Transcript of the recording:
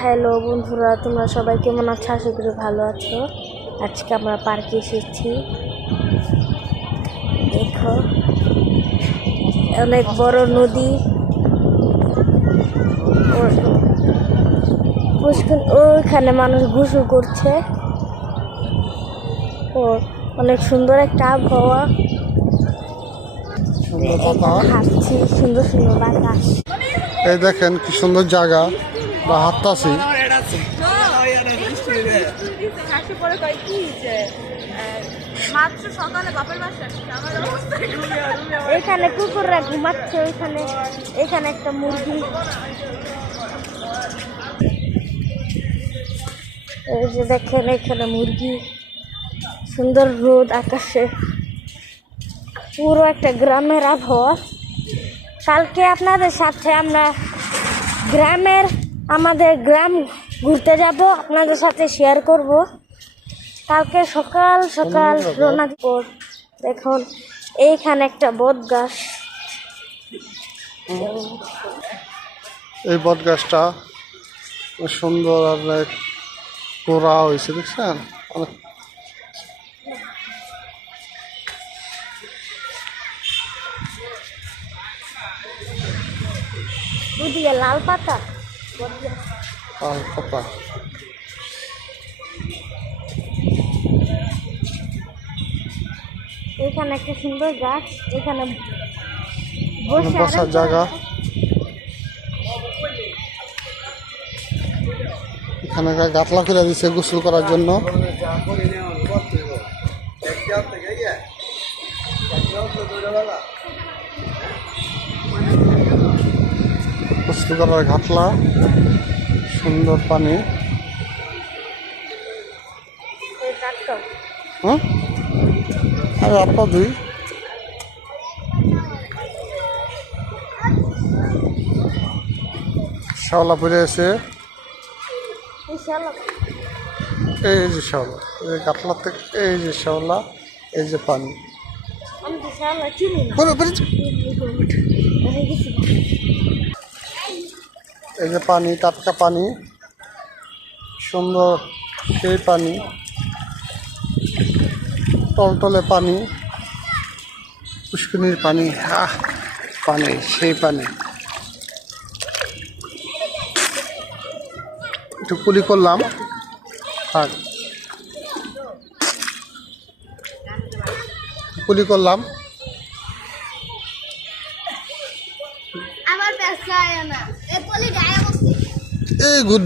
Hello বন্ধুরা, তোমরা সবাই কেমন আছো? আশা করি ভালো আছো। আজকে আমরা পার্কে এসেছি। দেখো, অনেক বড় নদী। ওইখানে মানুষ গোসল করছে। ও অনেক সুন্দর একটা আবহাওয়া। হাঁটছি, সুন্দর সুন্দর বাতাস। এই দেখেন কি সুন্দর জায়গা বা হাঁটতাছি। এখানে কুকুররা ঘুমাচ্ছে। এখানে একটা মুরগি। এই যে দেখেন, এখানে মুরগি। সুন্দর রোদ আকাশে, পুরো একটা গ্রামের আবহাওয়া। কালকে আপনাদের সাথে আমরা আমাদের গ্রাম ঘুরতে যাব, আপনাদের সাথে শেয়ার করব। কালকে সকাল সকাল রওনা দিব। দেখুন, এইখানে একটা বট গাছ। এই বট গাছটা সুন্দর অনেক গোড়া হয়েছে, দেখছেন? অনেক দুদিকে লাল পাতা। লাল পাতা। এখানে একটা সুন্দর গাছ। এখানে বসার জায়গা। এখানে গাতলা করে দিচ্ছে গোসল করার জন্য। গোসল করার ঘাটলা, সুন্দর পানি। হ্যাঁ, আরে আপা দুই শ্যাওলা পড়ে আছে। এই যে শ্যাওলা, এই কাতলা থেকে এই যে শ্যাওলা, এই যে পানি। এই যে পানি, টাটকা পানি, সুন্দর সেই পানি, টলটলে পানি, পুষ্করিণীর পানি। পানি, সেই পানি। একটু কুলি করলাম। কুলি করলাম। এই গুড